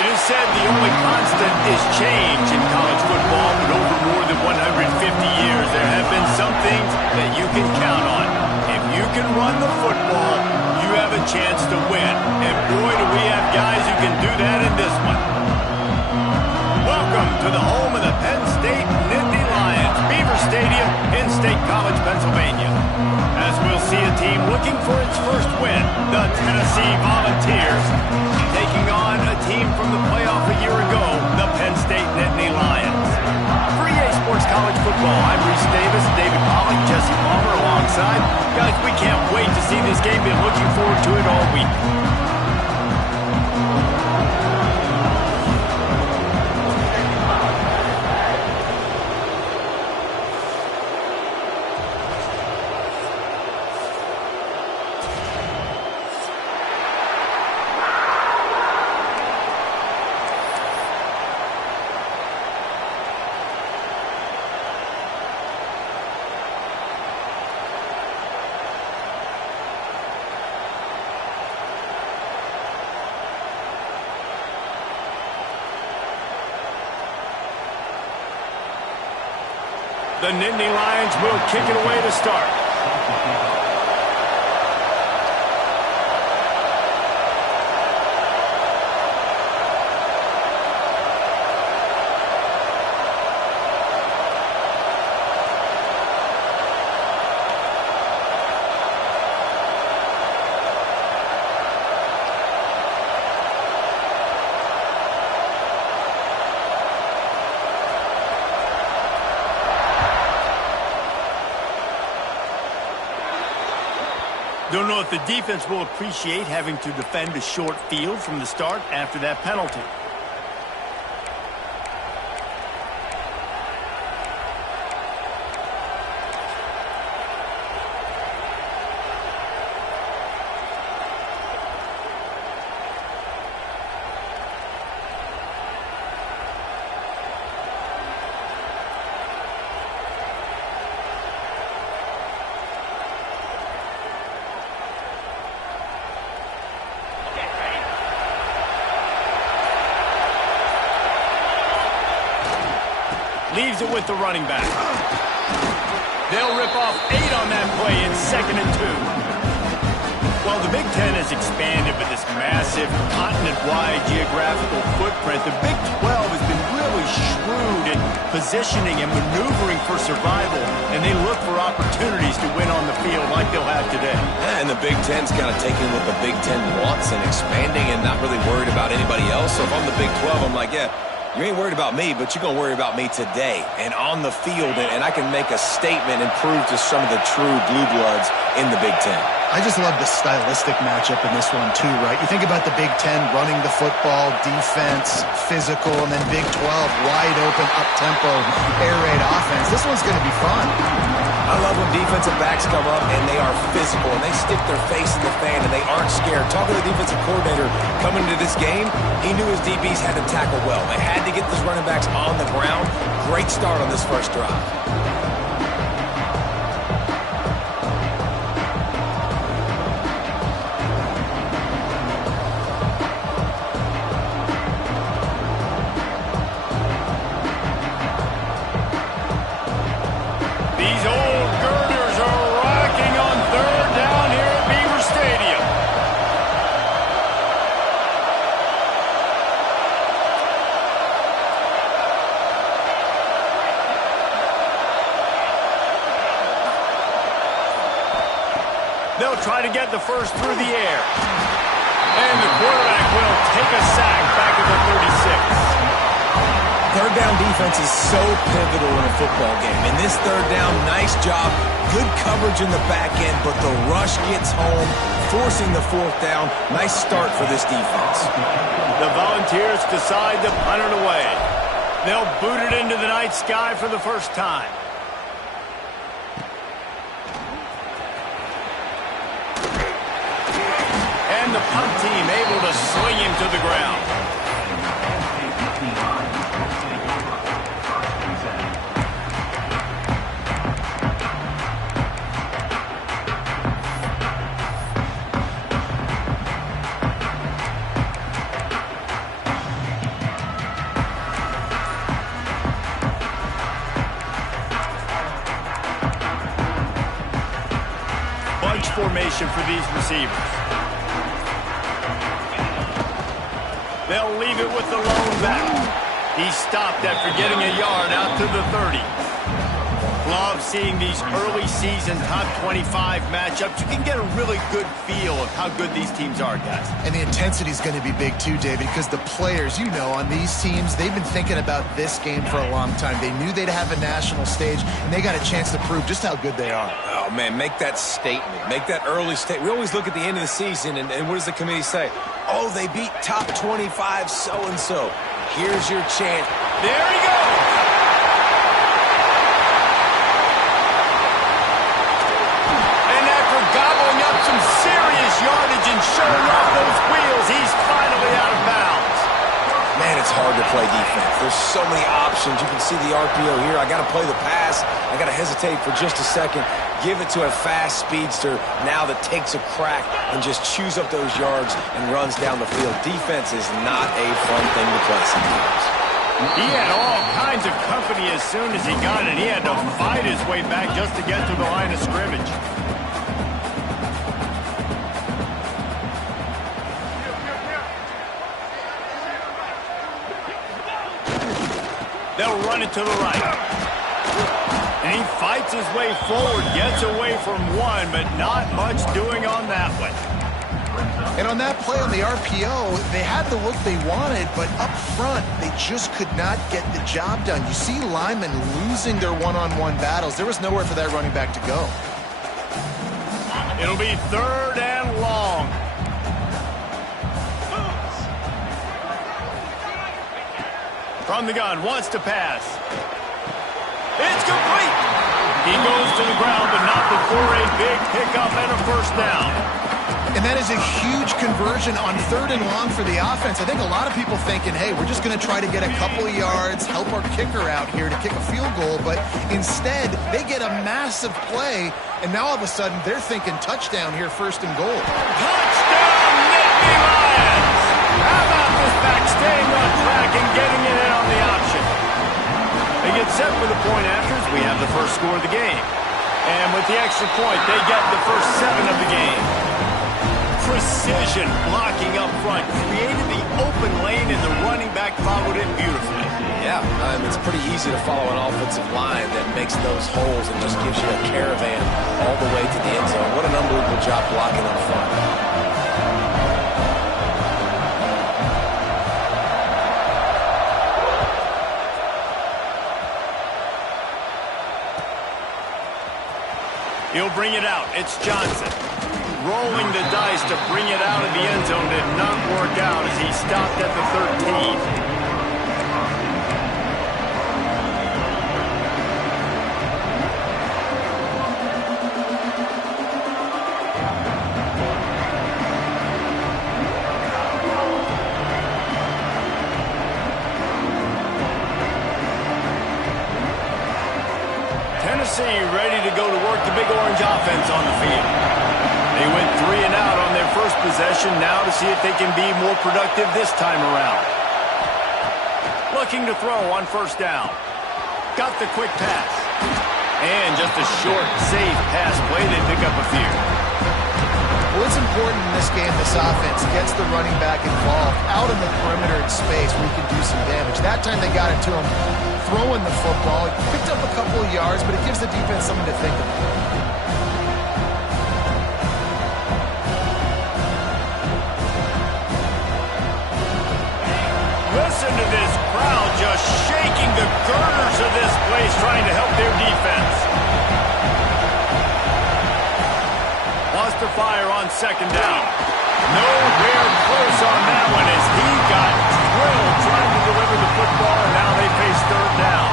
It is said the only constant is change in college football, but over more than 150 years, there have been some things that you can count on. If you can run the football, you have a chance to win. And boy, do we have guys who can do that in this one. Welcome to the home of the Penn State Nittany Lions, Beaver Stadium in State College, Pennsylvania. As we'll see a team looking for its first win, the Tennessee Volunteers, taking on a team from the playoff a year ago, the Penn State Nittany Lions. For EA Sports College Football, I'm Reese Davis, David Pollock, Jesse Palmer alongside. Guys, we can't wait to see this game. Been looking forward to it all week. The Nittany Lions will kick it away to start. Don't know if the defense will appreciate having to defend a short field from the start after that penalty. Leaves it with the running back. They'll rip off 8 on that play. It's 2nd and 2. While the Big Ten has expanded with this massive continent-wide geographical footprint, the Big 12 has been really shrewd in positioning and maneuvering for survival, and they look for opportunities to win on the field like they'll have today. Yeah, and the Big Ten's kind of taking what the Big Ten wants and expanding and not really worried about anybody else. So if I'm the Big 12, I'm like, yeah, you ain't worried about me, but you're going to worry about me today and on the field, and I can make a statement and prove to some of the true blue bloods in the Big Ten. I just love the stylistic matchup in this one, too, right? You think about the Big Ten running the football, defense, physical, and then Big 12, wide open, up-tempo, air raid offense. This one's going to be fun. I love when defensive backs come up and they are physical and they stick their face in the fan and they aren't scared. Talking to the defensive coordinator coming into this game, he knew his DBs had to tackle well. They had to get those running backs on the ground. Great start on this first drive. They'll try to get the first through the air. And the quarterback will take a sack back at the 36. Third down defense is so pivotal in a football game. In this third down, nice job. Good coverage in the back end, but the rush gets home, forcing the 4th down. Nice start for this defense. The Volunteers decide to punt it away. They'll boot it into the night sky for the first time. And the punt team able to swing him to the ground. formation for these receivers. They'll leave it with the lone back. He stopped after getting a yard out to the 30. Love seeing these early season top 25 matchups. You can get a really good feel of how good these teams are, guys. And the intensity is going to be big too, David, because the players, you know, on these teams, they've been thinking about this game for a long time. They knew they'd have a national stage, and they got a chance to prove just how good they are. Oh, man, make that statement. Make that early statement. We always look at the end of the season, and what does the committee say? Oh, they beat top 25 so-and-so. Here's your chance. There he goes. Gobbling up some serious yardage and showing off those wheels. He's finally out of bounds. Man, it's hard to play defense. There's so many options. You can see the RPO here. I got to play the pass. I got to hesitate for just a second. Give it to a fast speedster now that takes a crack and just chews up those yards and runs down the field. Defense is not a fun thing to play sometimes. He had all kinds of company as soon as he got it. He had to fight his way back just to get to the line of scrimmage. They'll run it to the right. And he fights his way forward, gets away from one, but not much doing on that one. And on that play on the RPO, they had the look they wanted, but up front, they just could not get the job done. You see linemen losing their one-on-one battles. There was nowhere for that running back to go. It'll be 3rd and long. From the gun, wants to pass. It's complete. He goes to the ground, but not before a big pickup and a first down. And that is a huge conversion on 3rd and long for the offense. I think a lot of people thinking, hey, we're just going to try to get a couple of yards, help our kicker out here to kick a field goal. But instead, they get a massive play, and now all of a sudden they're thinking touchdown here, 1st and goal. Touchdown, Nittany Lions! How about this back staying on track and getting it in on the option? They get set for the point afters. We have the first score of the game. And with the extra point, they get the first 7 of the game. Precision blocking up front created the open lane, and the running back followed it beautifully. Yeah, it's pretty easy to follow an offensive line that makes those holes and just gives you a caravan all the way to the end zone. What an unbelievable job blocking up front. He'll bring it out. It's Johnson. Rolling the dice to bring it out of the end zone did not work out as he stopped at the 13. Tennessee ready to go to work the big orange offense on the field. They went 3 and out on their first possession, now to see if they can be more productive this time around. Looking to throw on 1st down. Got the quick pass. And just a short, safe pass play. They pick up a few. Well, it's important in this game, this offense gets the running back involved out in the perimeter in space where he can do some damage. That time they got it to him throwing the football. He picked up a couple of yards, but it gives the defense something to think about. Listen to this crowd just shaking the girders of this place, trying to help their defense. Wants to fire on 2nd down. Nowhere close on that one as he got drilled trying to deliver the football, and now they face 3rd down.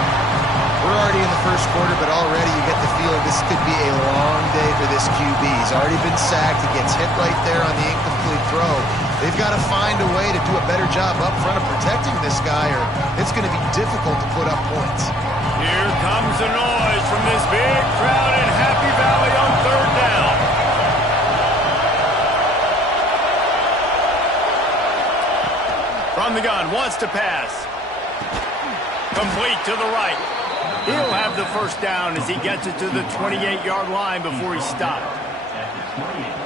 We're already in the first quarter, but already you get the feeling this could be a long day for this QB. He's already been sacked. He gets hit right there on the incomplete throw. They've got to find a way to do a better job up front of protecting this guy, or it's going to be difficult to put up points. Here comes the noise from this big crowd in Happy Valley on 3rd down. From the gun, wants to pass. Complete to the right. He'll have the 1st down as he gets it to the 28-yard line before he's stopped.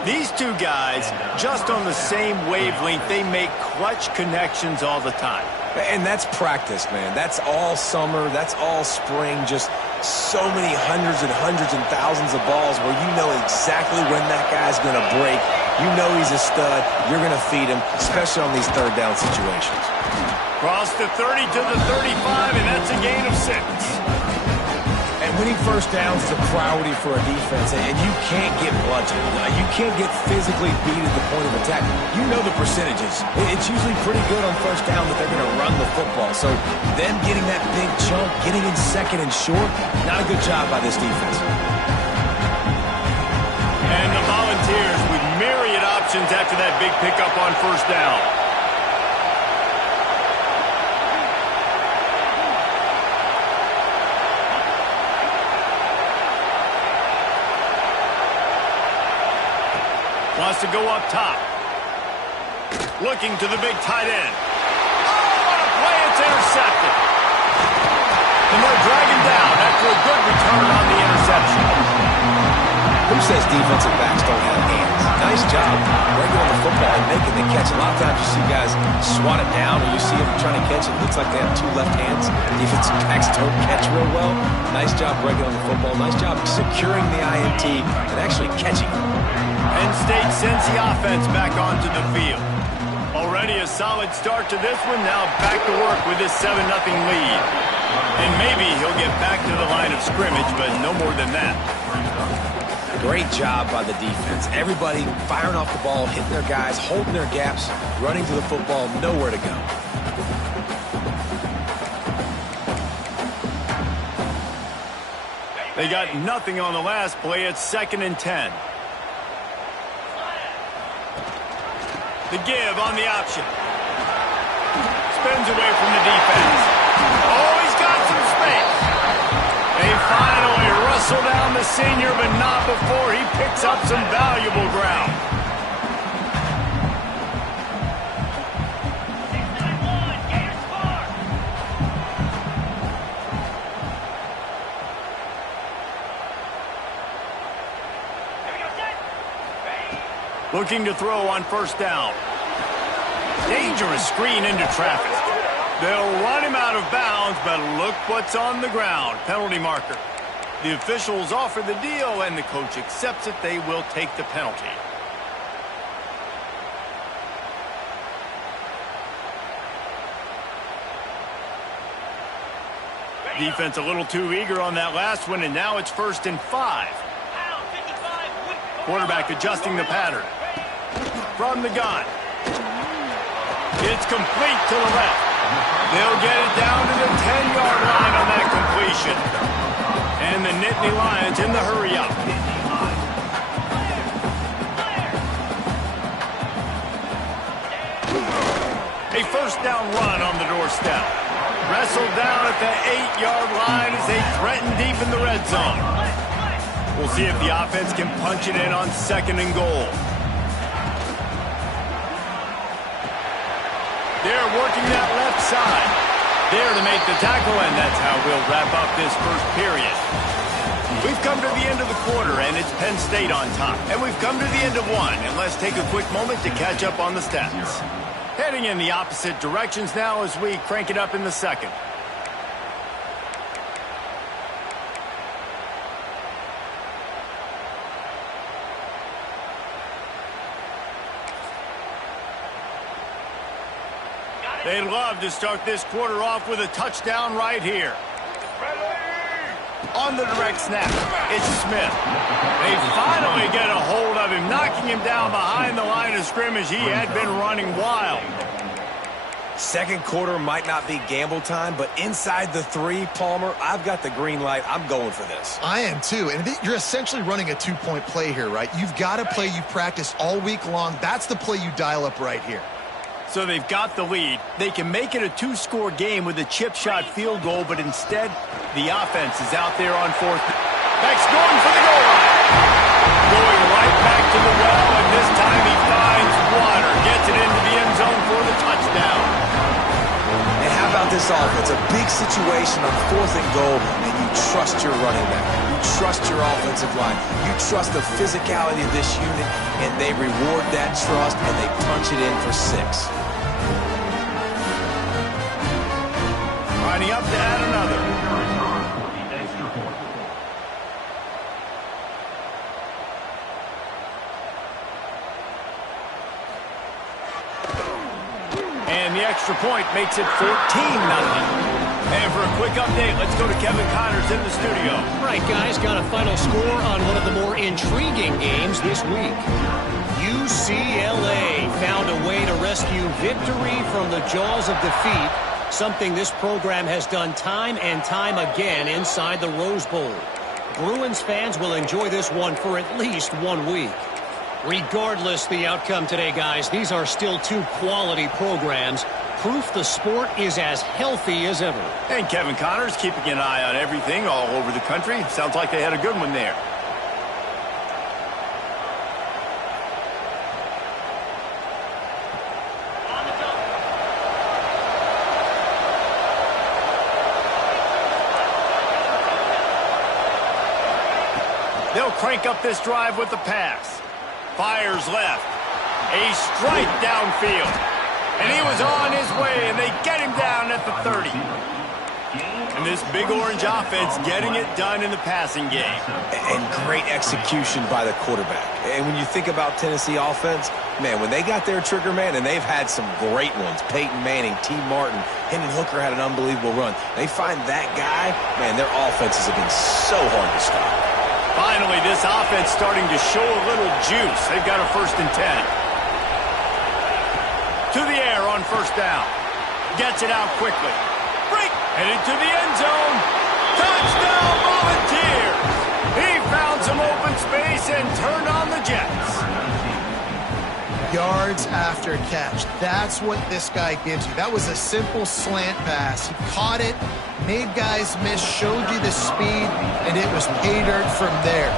These two guys, just on the same wavelength, they make clutch connections all the time. And that's practice, man. That's all summer. That's all spring. Just so many hundreds and thousands of balls where you know exactly when that guy's going to break. You know he's a stud. You're going to feed him, especially on these third down situations. Cross the 30 to the 35, and that's a gain of 6. And winning first downs is a priority for a defense, and you can't get bludgeoned. You can't get physically beat at the point of attack. You know the percentages. It's usually pretty good on first down that they're going to run the football. So them getting that big chunk, getting in second and short, not a good job by this defense. And the Volunteers with myriad options after that big pickup on first down. Wants to go up top. Looking to the big tight end. Oh, what a play. It's intercepted. And they'll drag him down after a good return on the interception. Who says defensive backs don't have hands? Nice job breaking on the football and making the catch. A lot of times you see guys swat it down or you see them trying to catch it. It looks like they have two left hands. Defensive backs don't catch real well. Nice job breaking on the football. Nice job securing the INT and actually catching it. Penn State sends the offense back onto the field. Already a solid start to this one. Now back to work with this 7-0 lead. And maybe he'll get back to the line of scrimmage, but no more than that. Great job by the defense. Everybody firing off the ball, hitting their guys, holding their gaps, running to the football, nowhere to go. They got nothing on the last play. It's 2nd and 10. The give on the option. Spins away from the defense. Oh, he's got some space. They finally wrestle down the senior, but not before he picks up some valuable ground. Looking to throw on first down. Dangerous screen into traffic. They'll run him out of bounds, but look what's on the ground. Penalty marker. The officials offer the deal, and the coach accepts it. They will take the penalty. Defense a little too eager on that last one, and now it's 1st and 5. Quarterback adjusting the pattern. From the gun. It's complete to the left. They'll get it down to the 10-yard line on that completion. And the Nittany Lions in the hurry-up. A first down run on the doorstep. Wrestled down at the 8-yard line as they threaten deep in the red zone. We'll see if the offense can punch it in on 2nd and goal. They're working that left side. There to make the tackle, and that's how we'll wrap up this first period. We've come to the end of the quarter, and it's Penn State on top. And we've come to the end of one, and let's take a quick moment to catch up on the stats. Heading in the opposite directions now as we crank it up in the second. They'd love to start this quarter off with a touchdown right here. On the direct snap, it's Smith. They finally get a hold of him, knocking him down behind the line of scrimmage. He had been running wild. Second quarter might not be gamble time, but inside the 3, Palmer, I've got the green light. I'm going for this. I am too. And you're essentially running a 2-point play here, right? You've got a play you've practiced all week long. That's the play you dial up right here. So they've got the lead. They can make it a 2-score game with a chip shot field goal, but instead, the offense is out there on 4th. Beck's going for the goal line. Going right back to the well, and this time he finds water. Gets it into the end zone for the touchdown. And how about this offense. A big situation on 4th and goal, and you trust your running back. You trust your offensive line. You trust the physicality of this unit, and they reward that trust, and they punch it in for 6. Lining up to add another. And the extra point makes it 14-0. And for a quick update, let's go to Kevin Connors in the studio. Right, guys, got a final score on one of the more intriguing games this week. UCLA found a way to rescue victory from the jaws of defeat, something this program has done time and time again inside the Rose Bowl. Bruins fans will enjoy this one for at least 1 week. Regardless the outcome today, guys, these are still 2 quality programs. Proof the sport is as healthy as ever. And Kevin Connors keeping an eye on everything all over the country. Sounds like they had a good one there. They'll crank up this drive with the pass. Fires left. A strike downfield. And he was on his way, and they get him down at the 30. And this big orange offense getting it done in the passing game. And great execution by the quarterback. And when you think about Tennessee offense, man, when they got their trigger man, and they've had some great ones, Peyton Manning, T. Martin, Hendon Hooker had an unbelievable run. They find that guy, man, their offenses have been so hard to stop. Finally, this offense starting to show a little juice. They've got a 1st and 10. To the air on 1st down. Gets it out quickly. Break. Headed to the end zone. Touchdown, Volunteers. He found some open space and turned on the Jets. Yards after catch. That's what this guy gives you. That was a simple slant pass. He caught it, made guys miss, showed you the speed, and it was pay dirt from there.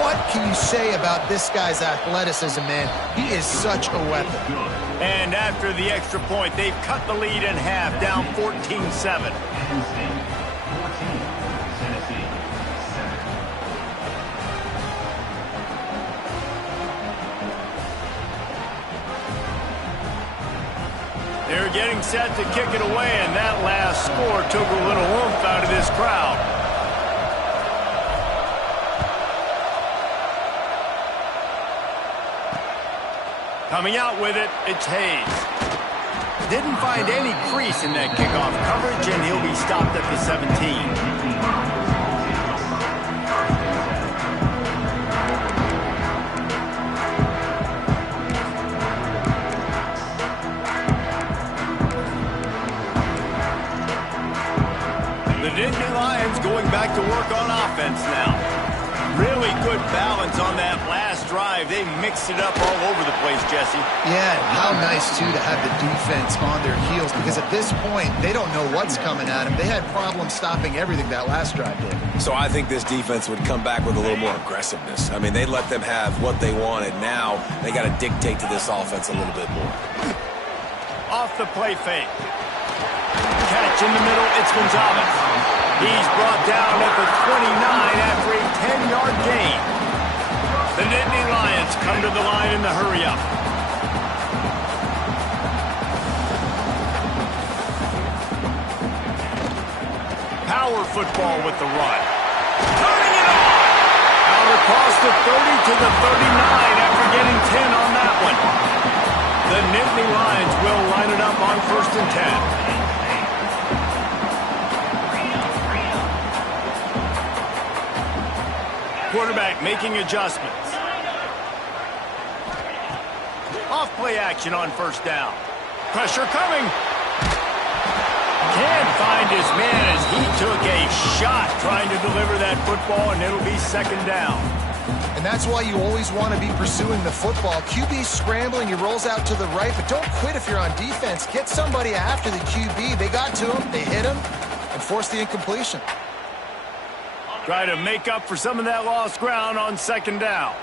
What can you say about this guy's athleticism, man? He is such a weapon. And after the extra point, they've cut the lead in half, down 14-7. They're getting set to kick it away, and that last score took a little oomph out of this crowd. Coming out with it, it's Hayes. Didn't find any crease in that kickoff coverage, and he'll be stopped at the 17. The Nittany Lions going back to work on offense now. Really good balance on that last drive. They mixed it up all over the place, Jesse. Yeah, how nice, too, to have the defense on their heels, because at this point, they don't know what's coming at them. They had problems stopping everything that last drive did. So I think this defense would come back with a little more aggressiveness. I mean, they let them have what they wanted. Now they got to dictate to this offense a little bit more. Off the play fake. Catch in the middle, it's Gonzalez. He's brought down at the 29 after a 10-yard gain. The Nittany Lions come to the line in the hurry-up. Power football with the run. Turning it on! Out across the 30 to the 39 after getting 10 on that one. The Nittany Lions will line it up on 1st and 10. Quarterback making adjustments. Off play action on 1st down. Pressure coming. Can't find his man as he took a shot trying to deliver that football, and it'll be 2nd down. And that's why you always want to be pursuing the football. QB's scrambling, he rolls out to the right, but don't quit if you're on defense. Get somebody after the QB. They got to him, they hit him, and forced the incompletion. Try to make up for some of that lost ground on 2nd down.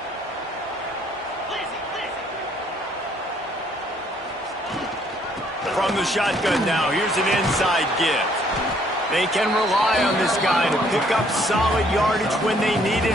From the shotgun now, here's an inside give. They can rely on this guy to pick up solid yardage when they need it.